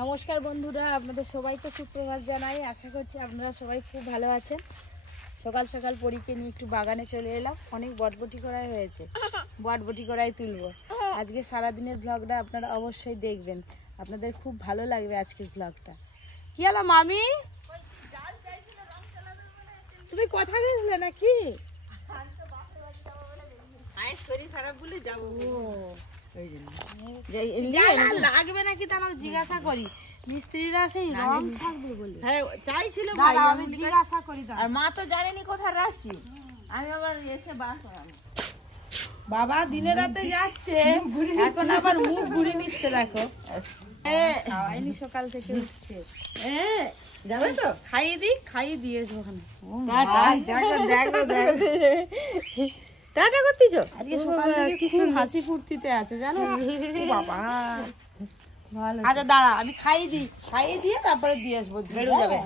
নমস্কার বন্ধুরা, আপনাদের সবাইকে সুপ্রভাত জানাই। আশা করছি আপনারা সবাই খুব ভালো আছেন। সকাল সকাল পরীকে নিয়ে একটু বাগানে চলে এলাম। অনেক বটবটি করাই হয়েছে, বটবটি করাই তুলবো। আজকে সারাদিনের ব্লগটা আপনারা অবশ্যই দেখবেন, আপনাদের খুব ভালো লাগবে আজকের ব্লগটা। কি হলো মামি, তুমি কথা গেছিলে নাকি? শরীর খারাপ বলে যাবো, লাগবে নাকি তা আমাকে জিজ্ঞাসা করি। মিস্ত্রিরা সেই রং থাকবে বলে চাইছিল, আমি জিজ্ঞাসা করি। আর মা তো জানেনি কোথায় রাখছি, আমি আবার এসে বাস বাবা দিনে রাতে যাচ্ছে, এখন আবার মুখ ঘুরে নিচ্ছে। দেখো খাওয়াইনি, সকাল থেকে উঠছে। যাবে তো খাইয়ে দিয়েছে ওখানে। টাটা করতেছো আজকে সকাল থেকে খুব হাসি ফুর্তিতে আছে জানো বাবা। আচ্ছা দাঁড়া, আমি খাইয়ে দিয়ে তারপরে দিয়ে আসবো। বেরো যাবে,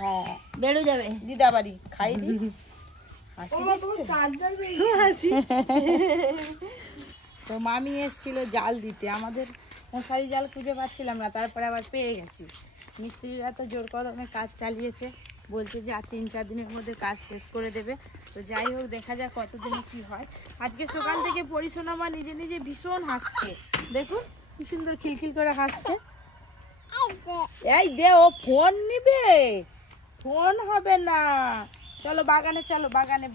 বেরো যাবে দিদা বাড়ি, খাইয়ে দিই। তো মামি এসেছিল জাল দিতে, আমাদের মশারি জাল খুঁজে পাচ্ছিলাম না, তারপরে আবার পেয়ে গেছি। মিস্ত্রিরা তো জোর কদমে কাজ চালিয়েছে, বলছে যে আর 3-4 দিনের মধ্যে কাজ শেষ করে দেবে। তো যাই হোক, দেখা যাক কতদিনে কি হয়। আজকে সকাল থেকে পরিসোনামা নিজে নিজে ভীষণ হাসছে, দেখুন কি সুন্দর খিলখিল করে হাসছে। এই দে, ও ফোন নিবে, ফোন হবে না। চলো বাগানে, চলো বাগানে।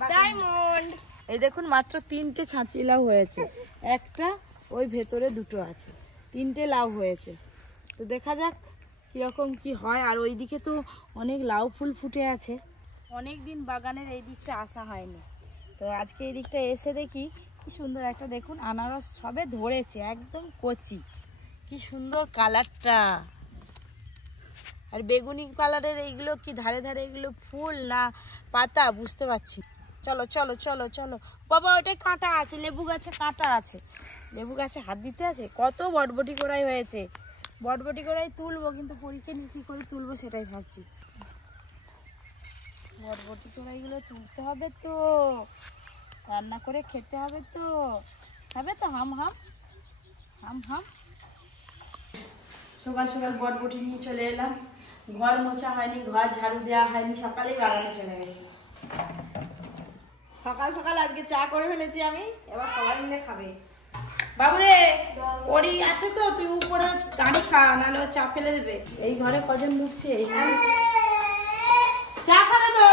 এই দেখুন মাত্র 3টে ছাঁচি লাউ হয়েছে, একটা ওই ভেতরে 2টো আছে, 3টে লাউ হয়েছে। তো দেখা যাক কিরকম কি হয়। আর ওইদিকে তো অনেক লাউ ফুল ফুটে আছে। অনেক দিন বাগানের এই দিকটা আসা হয়নি, তো আজকে এই দিকটা এসে দেখি কি সুন্দর একটা, দেখুন আনারস সবে ধরেছে, একদম কচি, কি সুন্দর কালারটা। আর বেগুনি কালারের এইগুলো কি ধারে ধারে এগুলো ফুল না পাতা বুঝতে পারছি। চলো চলো চলো চলো বাবা, ওটাই কাঁটা আছে, লেবু গাছে কাঁটা আছে, লেবু গাছে হাত দিতে আছে। কত বটবটি করাই হয়েছে, বটবটি করাই তুলবো, কিন্তু পরীক্ষা নিয়ে কী করে তুলবো সেটাই ভাবছি। বটবটি করাইগুলো তুলতে হবে তো, রান্না করে খেতে হবে তো, খাবে তো হাম হাম হাম হাম। সকাল সকাল বটবটি নিয়ে চলে এলাম। ঘর মোছা হয়নি, ঘর ঝাড়ু দেওয়া হয়নি, সকালেই বাগানে চলে গেছি। সকাল সকাল আজকে চা করে ফেলেছি আমি, এবার সবাই মিলে খাবে। বাবুরে ওরি আছে তো, তুই উপরে গাড়ি খা, নাহলে চা ফেলে দেবে। এই ঘরে কজন ঢুকছে, চা খাবে তো।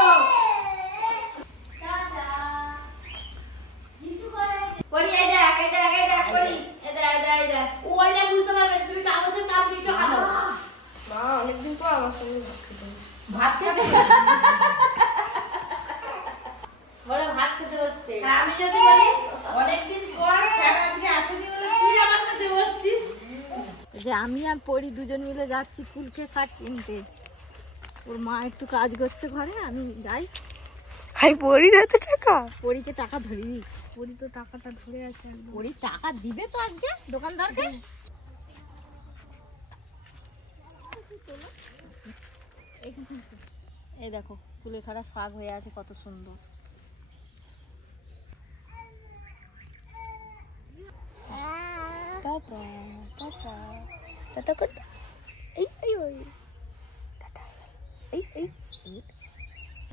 অনেকদিন পর আমার সঙ্গে ভাত খেতে ভাত খেতে বসছে। আমি যদি বলি অনেকদিন পর আজকে আসেনি বলে তুই আমার কাছে বসছিস। যে আমি আর পরি দুজন মিলে যাচ্ছি কুলকে শাক কিনতে। ওর মা একটু কাজ করছে ঘরে, আমি যাই। পরির হাতে টাকা, পরীকে টাকা ধরে দিচ্ছি। পরি তো টাকাটা ধরে আছে, পরি টাকা দিবে তো আজকে দোকানদারকে। এই দেখো কুলেখাড়া শাক হয়ে আছে, কত সুন্দর। Tata tata tata tata. এই এই এই এই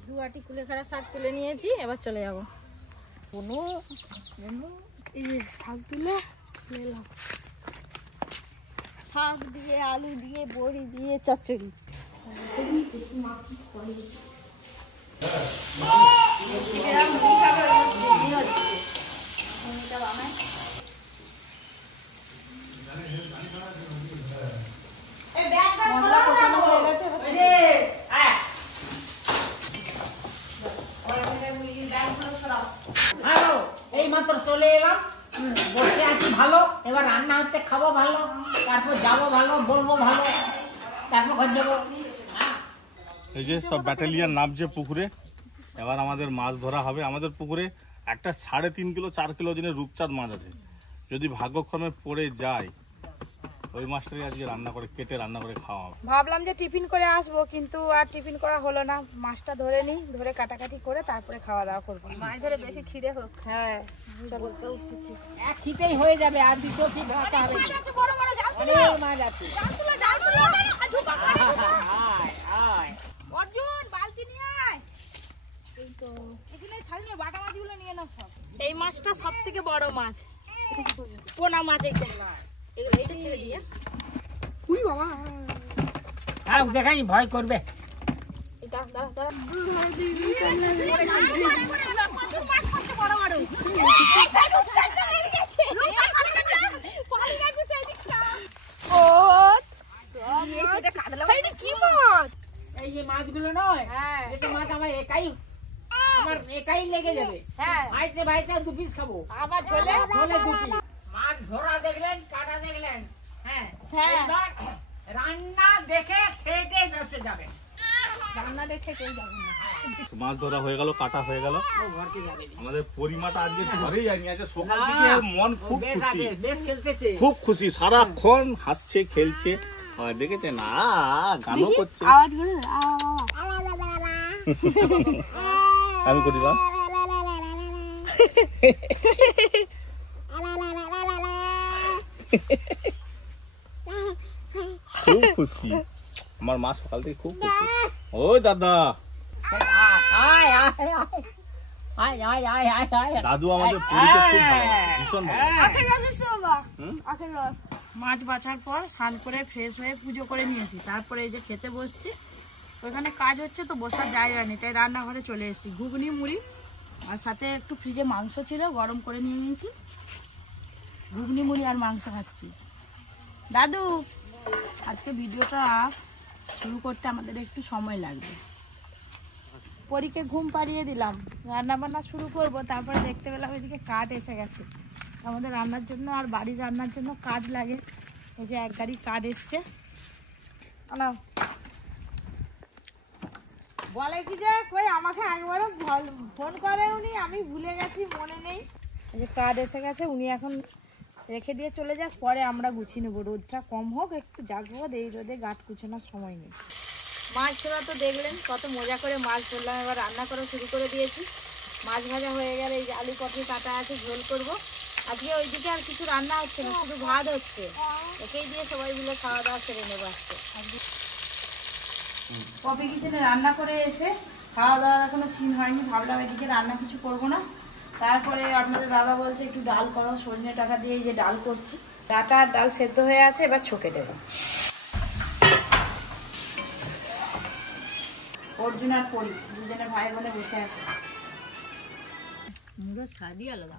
2 আটি কুলেখাড়া শাক তুলে নিয়েছি, এবার চলে যাবো। এই যে শাক তুলে নিলাম, শাক দিয়ে আলু দিয়ে বড়ি দিয়ে চচ্চড়ি। মশলা কষানো হয়ে গেছে, এই মাত্র চলে এলাম, বসে আছি ভালো। এবার রান্না হচ্ছে, খাবো ভালো, তারপর যাবো ভালো, বলবো ভালো, তারপর ঘর যাবো। এই যে সব ব্যাটালিয়ান নামছে পুকুরে, এবার আমাদের মাছ ধরা হবে। আমাদের পুকুরে একটা 3.5 কিলো 4 কিলো ওজনের রূপচাঁদ মাছ আছে। যদি ভাগ্যক্রমে পড়ে যায়, ওই মাছটাই আজকে রান্না করে কেটে রান্না করে খাওয়া হবে। ভাবলাম যে টিফিন করে আসবো, কিন্তু আর টিফিন করা হলো না। মাছটা ধরে নিই, ধরে কাটাকাটি করে তারপরে খাওয়া দাওয়া করবো। মাছ ধরে বেশি খিদে হোক। হ্যাঁ চলো তো উঠতেছি। এক খিতেই হয়ে যাবে, আর দুটো কি ভাত হবে, অনেক মাছ আছে। মাছ, পোনা মাছ এইটা ছেড়ে দিয়ে। উই বাবা, হ্যাঁ দেখাই ভয় করবে। এই যে মাছগুলো নয়, এটা মাছ আমার একাই লেগে যাবে। ভাইতে ভাইতে 2 পিস খাবো, আবার ঝোলে ঝোলে 2 পিস। মাছ ধরা দেখলেন, কাটা দেখলেন, হ্যাঁ এবার রান্না দেখে খেতে বসে যাবে। রান্না দেখে কেউ যাবে না। মাছ ধরা হয়ে গেল, কাটা হয়ে গেল। ঘরকে যাবে। আমাদের পরিমাটা আজকে ঘরেই যায়নি, আজকে সকাল থেকে আর মন খুব বেশ খুশি, আছে, বেশ খেলতেছে। খুব খুশি, সারাক্ষণ হাসছে খেলছে। দেখেছে না, গানও করছে। আওয়াজ করে আমি করি না, খুব খুশি আমার মা, সকাল থেকে খুব খুশি। ওই দাদা, আয় আয় আয় আয় আয় আয় আয় আয়। দাদু আমাদের পুরীতে খুব ভালো, ভীষণ ভালো। মাছ বাছার পর স্নান করে ফ্রেশ হয়ে পুজো করে নিয়েছি, তারপরে এই যে খেতে বসছি। ওইখানে কাজ হচ্ছে তো বসার জায়গা নেই, তাই রান্নাঘরে চলে এসেছি। ঘুগনি মুড়ি আর সাথে একটু ফ্রিজে মাংস ছিল, গরম করে নিয়ে নিয়েছি। ঘুগনি মুড়ি আর মাংস খাচ্ছি। দাদু, আজকে ভিডিওটা শুরু করতে আমাদের একটু সময় লাগবে। পরীকে ঘুম পাড়িয়ে দিলাম, রান্না বান্না শুরু করব। তারপরে দেখতে পেলাম এদিকে কাঠ এসে গেছে। আমাদের রান্নার জন্য আর বাড়ির রান্নার জন্য কাঠ লাগে। এই যে 1 গাড়ি কাঠ এসছে। বলে কি যে কই আমাকে একবারও ফোন করে উনি, আমি ভুলে গেছি, মনে নেই। এই যে কাঠ এসে গেছে, উনি এখন রেখে দিয়ে চলে যাক, পরে আমরা গুছিয়ে নেবো। রোদটা কম হোক, একটু জাগবো, এই রোদে গাঁট কুচানোর সময় নেই। মাছ ধরা তো দেখলেন কত মজা করে মাছ ধরলাম, এবার রান্না করা শুরু করে দিয়েছি। মাছ ভাজা হয়ে গেলে এই যে আলু পটল কাটা আছে, ঝোল করব। আজকে ওইদিকে আর কিছু রান্না হচ্ছে না, শুধু ভাত হচ্ছে। একেই দিয়ে সবাই মিলে খাওয়া দাওয়া সেরে নেবো আজকে। কফি কিচেনে রান্না করে এসে খাওয়া দাওয়ার এখনো সিন হয়নি, ভাবলাম এদিকে রান্না কিছু করব না। তারপরে আপনাদের দাদা বলছে একটু ডাল করো, সজনে টাকা দিয়ে এই যে ডাল করছি। ডাটা আর ডাল সেদ্ধ হয়ে আছে, এবার ছকে দেবো। অর্জুন আর পরি দুজনে ভাই বোনে বসে আছে। স্বাদই আলাদা।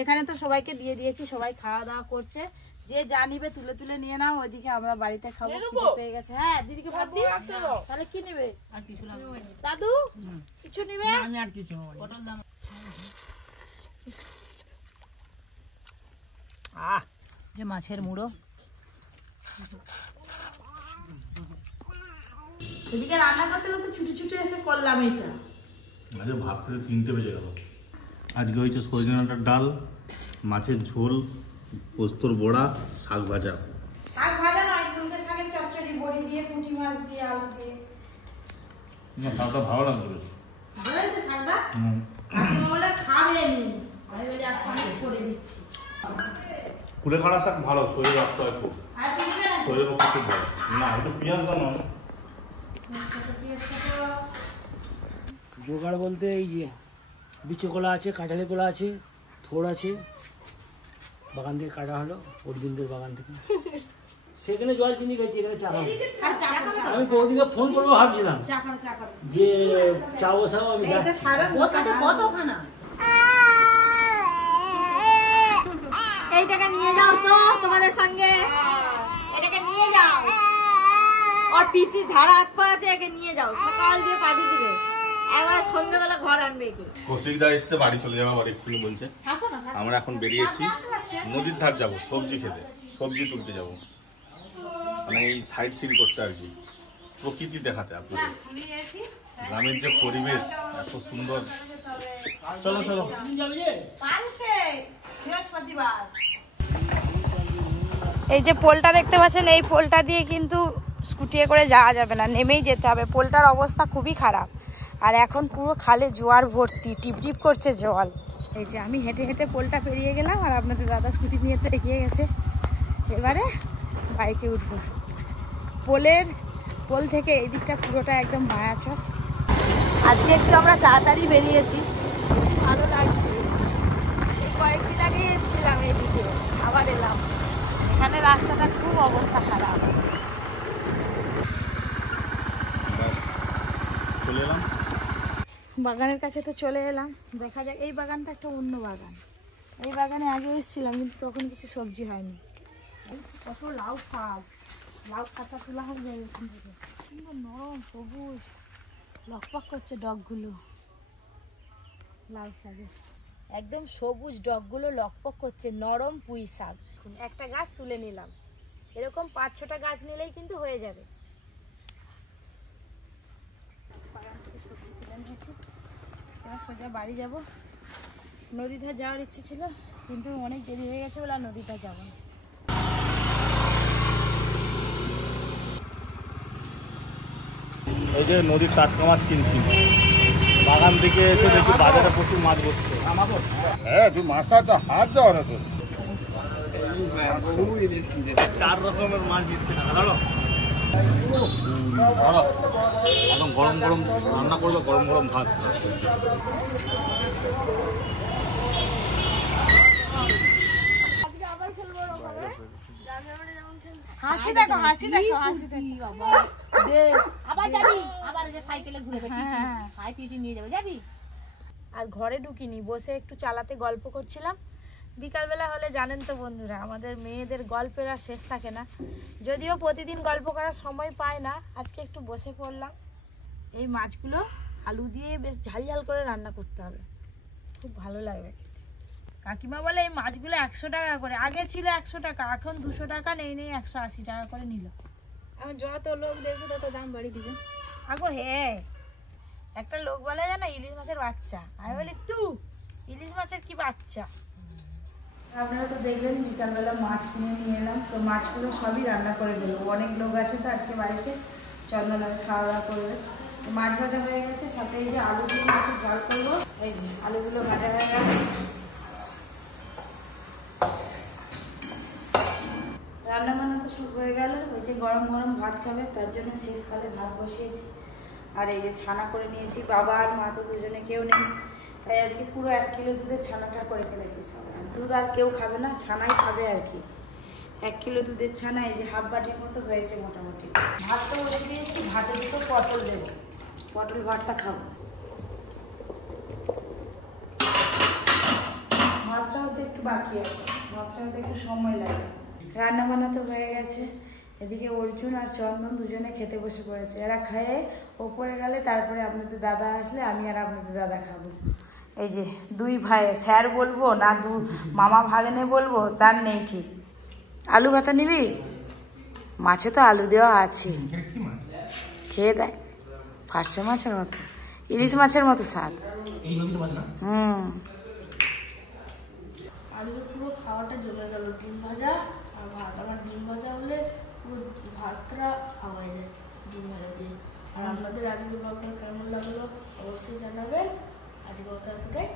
এখানে তো সবাইকে দিয়ে দিয়েছি, সবাই খাওয়া দাওয়া করছে। যে যা নিবে তুলে তুলে নিয়ে নাও, ওইদিকে আমরা বাড়িতে খাবো। খিদে পেয়ে গেছে। হ্যাঁ দিদিকে ভাত দিই। তাহলে কি নেবে? আর কিছু লাগবে দাদু কিছু নিবে? আমি আর কিছু নেবো না। পটল দাম। যে মাছের মুড়ো, এদিকে রান্না করতে করতে ছুটে ছুটে এসে করলাম এটা। আজকে ভাত খেতে 3টে বেজে গেল। আজকে হয়েছে সজনে ডাঁটার ডাল, মাছের ঝোল, পোস্তর বড়া, শাক ভাজা। শাক ভাজা নয়, কুলকে শাকের চচ্চড়ি, বড়ি দিয়ে, পুঁটি মাছ দিয়ে, আলু দিয়ে। না, শাকটা ভালো লাগছে বেশ। ভালো হয়েছে শাকটা? কাকিমা বলে খাবে নি, আমি বলি আচ্ছা আমি করে দিচ্ছি। কুলেখাড়া শাক ভালো, শরীরে রক্ত হয় খুব, আর কি দিবে? শরীরের পক্ষে খুব ভালো। না, একটু পেঁয়াজ দাও না। জোগাড় বলতে এই যে বিচে কলা আছে, কাঁঠালি কলা আছে, থোড় আছে, বাগান থেকে কাটা হলো, অর্জুনদের বাগান থেকে। সেখানে জল চিনি গেছি, এখানে চা খাবো। আর চা করো, আমি কোনদিকে ফোন করবো ভাবছিলাম চা করো, চা করো। যে চা বসাবো, আমি এটা যাচ্ছি। ছাড়ো, বসাতে কতখানা? এইটাকে নিয়ে যাও তো তোমাদের সঙ্গে, এটাকে নিয়ে যাও। আর পিসি ঝাড়া হাত পা আছে, একে নিয়ে যাও, সকাল দিয়ে পাঠিয়ে দিবে, একবার সন্ধ্যাবেলা ঘর আনবে। একে কৌশিকদা এসছে, বাড়ি চলে যাবো, বাড়ি এক্ষুনি বলছে। থাকো না, থাকো। আমরা এখন বেরিয়েছি নদীর ধার যাবো, সবজি খেতে, সবজি তুলতে যাবো, মানে এই সাইড সিন করতে আর কি, প্রকৃতি দেখাতে আপনাদের। আমি এসেছি গ্রামের যে পরিবেশ এত সুন্দর। চলো চলো। তুমি যাবে যে? কালকে বৃহস্পতিবার। এই যে পোলটা দেখতে পাচ্ছেন, এই পোলটা দিয়ে কিন্তু স্কুটিয়ে করে যাওয়া যাবে না, নেমেই যেতে হবে। পোলটার অবস্থা খুবই খারাপ, আর এখন পুরো খালে জোয়ার ভর্তি, টিপ টিপ করছে জল। এই যে আমি হেঁটে হেঁটে পোলটা পেরিয়ে গেলাম, আর আপনাদের দাদা স্কুটি নিয়ে তো এগিয়ে গেছে। এবারে বাইকে উঠবো। পোল থেকে এই দিকটা পুরোটা একদম মায়াচক। আজকে একটু আমরা তাড়াতাড়ি বেরিয়েছি, ভালো লাগছে। গেছিলাম এইদিকে, আবার এলাম। এখানে রাস্তাটা খুব অবস্থা খারাপ। চলে এলাম বাগানের কাছে তো চলে এলাম, দেখা যাক। এই বাগানটা একটা অন্য বাগান, এই বাগানে আগে এসেছিলাম কিন্তু তখন কিছু সবজি হয়নি। কত লাউ শাক, লাউ পাতা তোলা হবে এখান থেকে, সুন্দর নরম সবুজ লকপক করছে ডগগুলো। লাউ শাকে একদম সবুজ ডগগুলো লকপক করছে, নরম পুঁই শাক। একটা গাছ তুলে নিলাম, এরকম 5-6টা গাছ নিলেই কিন্তু হয়ে যাবে। বাগান থেকে সবজি তুলে নিয়েছি, এবার সোজা বাড়ি যাব। নদী ধার যাওয়ার ইচ্ছে ছিল কিন্তু অনেক দেরি হয়ে গেছে বলে আর নদী ধার যাবো না। এই যে নদীর টাটকা মাছ কিনছি, বাগান থেকে এসে দেখি বাজারে প্রচুর মাছ বসছে। হ্যাঁ তুই মাছটা তো হাত দেওয়া না তোর। 4 রকমের মাছ দিচ্ছে না ধরো, একদম গরম গরম রান্না করবে, গরম গরম ভাত। হাসি দেখো, হাসি দেখো, হাসি দেখো। আবার যাবি, আবার যে সাইকেলে ঘুরে খাই পিটি নিয়ে যাবে, যাবি? আর ঘরে ঢুকিনি, বসে একটু চালাতে গল্প করছিলাম। বিকালবেলা হলে জানেন তো বন্ধুরা, আমাদের মেয়েদের গল্পের আর শেষ থাকে না। যদিও প্রতিদিন গল্প করার সময় পায় না, আজকে একটু বসে পড়লাম। এই মাছগুলো আলু দিয়ে বেশ ঝাল ঝাল করে রান্না করতে হবে, খুব ভালো লাগবে। কাকিমা বলে এই মাছগুলো 100 টাকা করে, আগে ছিল 100 টাকা, এখন 200 টাকা, নেই 180 টাকা করে নিল। এখন যত লোক দেখবে তত দাম বাড়িয়ে দিবে। আগো হে, একটা লোক বলে জানা ইলিশ মাছের বাচ্চা, আমি বলি তু ইলিশ মাছের কি বাচ্চা। আপনারা তো দেখলেন বিকালবেলা মাছ কিনে নিয়ে এলাম, তো মাছগুলো সবই রান্না করে দেবো। অনেক লোক আছে তো আজকে বাড়িতে, চন্দনারে খাওয়া দাওয়া করবে। মাছ ভাজা হয়ে গেছে, সাথে এই যে আলু দিয়ে মাছের ঝাল করবো। এই যে আলুগুলো ভাজা হয়ে গেল, রান্না বান্না তো সব হয়ে গেল। ওই যে গরম গরম ভাত খাবে তার জন্য শেষকালে ভাত বসিয়েছি। আর এই যে ছানা করে নিয়েছি, বাবা আর মা তো দুজনে কেউ নেই, তাই আজকে পুরো 1 কিলো দুধের ছানাটা করে ফেলেছি। সবাই দুধ আর কেউ খাবে না, ছানাই খাবে আর কি। 1 কিলো দুধের ছানা এই যে হাফ বাটির মতো হয়েছে মোটামুটি। ভাত তো বসে দিয়েছি, ভাতের তো পটল দেবো, পটল ভাতটা খাবো। ভাতটা হতে একটু বাকি আছে, ভাতটা হতে একটু সময় লাগে। রান্না বান্না তো হয়ে গেছে, এদিকে অর্জুন আর চন্দন দুজনে খেতে বসে পড়েছে। এরা খেয়ে ওপরে গেলে তারপরে আপনাদের দাদা আসলে আমি আর আপনাদের দাদা খাবো। এই যে 2 ভাই, স্যার বলবো না মামা ভাগ্নে বলবো তার নেই ঠিক। আলু ভাতা নিবি? মাছে তো আলু দেওয়া আছে, খেয়ে দেয়। ফার্সে মাছের মতো, ইলিশ মাছের মতো স্বাদ। আজকে পুরো খাওয়াটা জমে গেল, ডিম ভাজা আর ভাত। আমার ডিম ভাজা হলে পুরো ভাতটা খাওয়া যায় ডিম ভাজা দিয়ে। আর আপনাদের আজকে ব্লগটা কেমন লাগলো অবশ্যই জানাবেন। আজকে কথা এতটাই।